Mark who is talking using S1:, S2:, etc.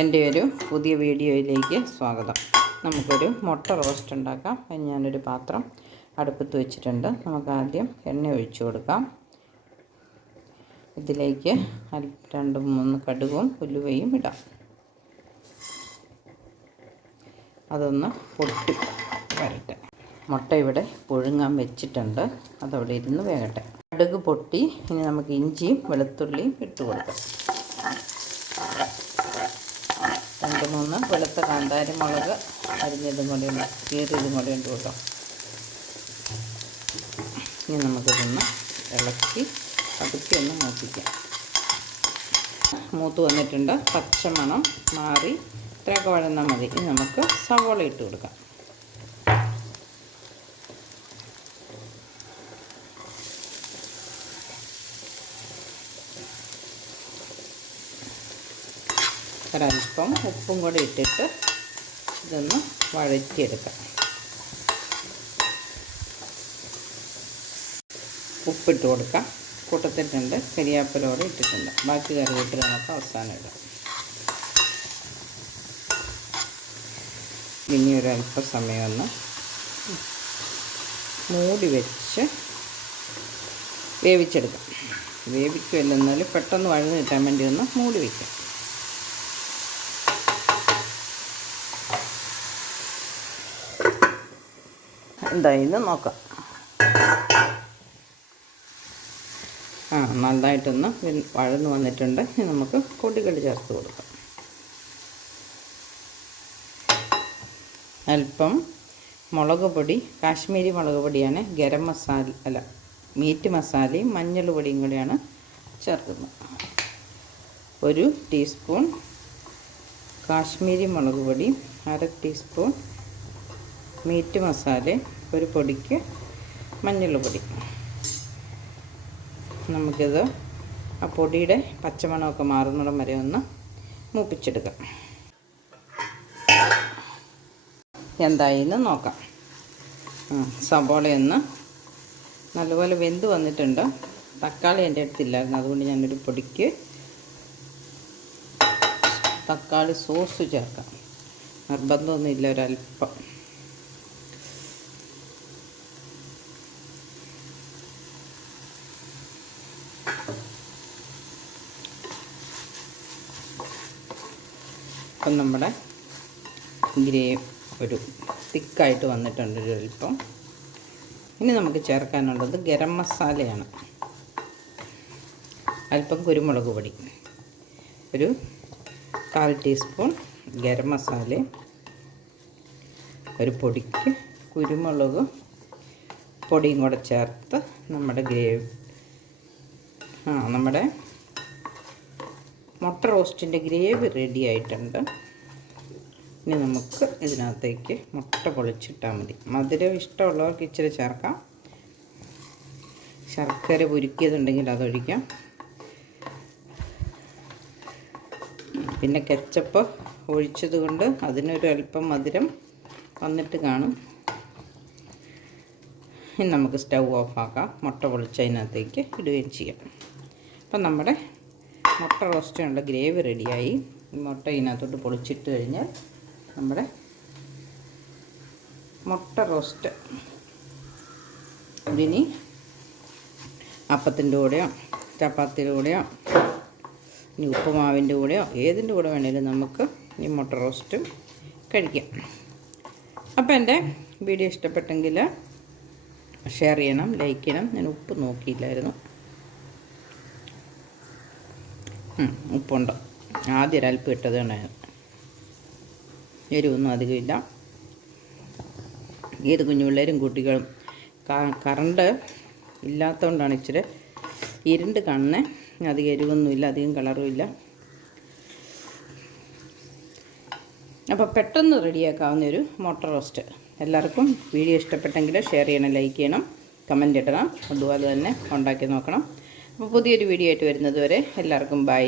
S1: എന്റെ ഒരു പുതിയ വീഡിയോയിലേക്ക് സ്വാഗതം. നമുക്കൊരു മുട്ട റോസ്റ്റ് ഉണ്ടാക്കാം. അതിന് ഞാനൊരു പാത്രം അടുപ്പത്ത് വെച്ചിട്ടുണ്ട്. നമുക്ക് ആദ്യം എണ്ണ ഒഴിച്ചു കൊടുക്കാം. ഇതിലേക്ക് രണ്ട് മൂന്ന് കടുകും ഉലുവയും ഇടാം. അതൊന്ന് പൊട്ടി വരട്ടെ. മുട്ട ഇവിടെ പുഴുങ്ങാൻ വെച്ചിട്ടുണ്ട്. അതവിടെ ഇരുന്ന് വേകട്ടെ. കടുക് പൊട്ടി. ഇനി നമുക്ക് ഇഞ്ചിയും വെളുത്തുള്ളിയും ഇട്ട് കൊടുക്കാം. രണ്ട് മൂന്ന് വെളുത്ത കാന്താരി മുളക് അരിഞ്ഞതും കൂടി ഉണ്ട് കീറിയതും കൂടി ഉണ്ട് കേട്ടോ ഇനി നമുക്കിതൊന്ന് ഇളക്കി പതുക്കെ ഒന്ന് മൂപ്പിക്കാം. മൂത്ത് വന്നിട്ടുണ്ട്. പച്ചമണം മാറി ഇത്രയൊക്കെ വഴന്നാൽ മതി. ഇനി നമുക്ക് സവോള ഇട്ട് കൊടുക്കാം. ഒരല്പം ഉപ്പും കൂടി ഇട്ടിട്ട് ഇതൊന്ന് വഴറ്റിയെടുക്കാം. ഉപ്പിട്ട് കൊടുക്കാം. കൂട്ടത്തിട്ടുണ്ട്. കരിയാപ്പിലോടെ ഇട്ടിട്ടുണ്ട്. ബാക്കി കറിവേപ്പില നമുക്ക് അവസാനം ഇടാം. ഇനി ഒരു അല്പസമയം ഒന്ന് മൂടി വെച്ച് വേവിച്ചെടുക്കാം. വേവിക്കുമല്ലോ എന്നാലും പെട്ടെന്ന് വഴന്ന് കിട്ടാൻ വേണ്ടി ഒന്ന് മൂടി വയ്ക്കാം എന്തായാലും നോക്കാം. ആ നന്നായിട്ടൊന്ന് വഴന്ന് വന്നിട്ടുണ്ട്. നമുക്ക് കൊടികൾ ചേർത്ത് കൊടുക്കാം. അല്പം മുളക് പൊടി കാശ്മീരി മുളക് പൊടിയാണ് ഗരം മസാല അല്ല മീറ്റ് മസാലയും മഞ്ഞൾ പൊടിയും കൂടിയാണ് ചേർക്കുന്നത്. ഒരു ടീസ്പൂൺ കാശ്മീരി മുളക് പൊടി അര ടീസ്പൂൺ മീറ്റ് മസാല ഒരു പൊടിക്ക് മഞ്ഞൾ പൊടി. നമുക്കിത് ആ പൊടിയുടെ പച്ചമണമൊക്കെ മാറുന്നിടം വരെ ഒന്ന് മൂപ്പിച്ചെടുക്കാം. എന്തായിന്ന് നോക്കാം. സവോളയൊന്ന് നല്ലപോലെ വെന്ത് വന്നിട്ടുണ്ട്. തക്കാളി എന്റെ അടുത്തില്ലായിരുന്നു. അതുകൊണ്ട് ഞാനൊരു പൊടിക്ക് തക്കാളി സോസ് ചേർക്കാം. നിർബന്ധമൊന്നുമില്ല ഒരല്പം. അപ്പം നമ്മുടെ ഗ്രേ ഒരു തിക്കായിട്ട് വന്നിട്ടുണ്ട് ഒരു അല്പം. ഇനി നമുക്ക് ചേർക്കാനുള്ളത് ഗരം മസാലയാണ്. അല്പം കുരുമുളക് പൊടി ഒരു കാൽ ടീസ്പൂൺ ഗരം മസാല ഒരു പൊടിക്ക് കുരുമുളക് പൊടിയും കൂടെ ചേർത്ത് നമ്മുടെ ഗ്രേവി ആ നമ്മുടെ മുട്ട റോസ്റ്റിന്റെ ഗ്രേവി റെഡി ആയിട്ടുണ്ട്. ഇനി നമുക്ക് ഇതിനകത്തേക്ക് മുട്ട പൊളിച്ചിട്ടാൽ മതി. മധുരം ഇഷ്ടമുള്ളവർക്ക് ഇച്ചിരി ചേർക്കാം. ശർക്കര പുരുക്കിയതുണ്ടെങ്കിൽ അതൊഴിക്കാം പിന്നെ കെച്ചപ്പ് ഒഴിച്ചത് കൊണ്ട് അതിനൊരു അല്പം മധുരം വന്നിട്ട് കാണും. ഇനി നമുക്ക് സ്റ്റൗ ഓഫാക്കാം. മുട്ട പൊളിച്ചതിനകത്തേക്ക് ഇടുകയും ചെയ്യാം. അപ്പം നമ്മുടെ മുട്ട റോസ്റ്റിനുള്ള ഗ്രേവി റെഡിയായി. മുട്ട ഇതിനകത്തോട്ട് പൊളിച്ചിട്ട് കഴിഞ്ഞാൽ നമ്മുടെ മുട്ട റോസ്റ്റ്. ഇതിനി അപ്പത്തിന്റെ കൂടെയോ ചപ്പാത്തിയുടെ കൂടെയോ ഇനി ഉപ്പുമാവിന്റെ കൂടെയോ ഏതിന്റെ കൂടെ വേണേലും നമുക്ക് ഈ മുട്ട റോസ്റ്റും കഴിക്കാം. അപ്പോൾ എന്റെ വീഡിയോ ഇഷ്ടപ്പെട്ടെങ്കിൽ ഷെയർ ചെയ്യണം ലൈക്ക് ചെയ്യണം. ഞാൻ ഉപ്പ് നോക്കിയില്ലായിരുന്നു. ഉപ്പുണ്ടോ? ആദ്യം ഒരൽപ്പം ഇട്ടത് ഉണ്ടായിരുന്നു എരിവൊന്നും അധികമില്ല ഏത് കുഞ്ഞു പിള്ളേരും കുട്ടികളും കറണ്ട് ഇല്ലാത്തതുകൊണ്ടാണ് ഇച്ചിരി ഇരുണ്ട് കണ്ണ് അധികം എരിവൊന്നുമില്ല അധികം കളറും ഇല്ല. അപ്പോൾ പെട്ടെന്ന് റെഡിയാക്കാവുന്ന ഒരു മോട്ടർ റോസ്റ്റ് എല്ലാവർക്കും വീഡിയോ ഇഷ്ടപ്പെട്ടെങ്കിൽ ഷെയർ ചെയ്യണം ലൈക്ക് ചെയ്യണം കമന്റ് ഇടണം. അതുപോലെ തന്നെ ഉണ്ടാക്കി നോക്കണം. അപ്പോൾ പുതിയൊരു വീഡിയോ ആയിട്ട് വരുന്നത് വരെ എല്ലാവർക്കും ബൈ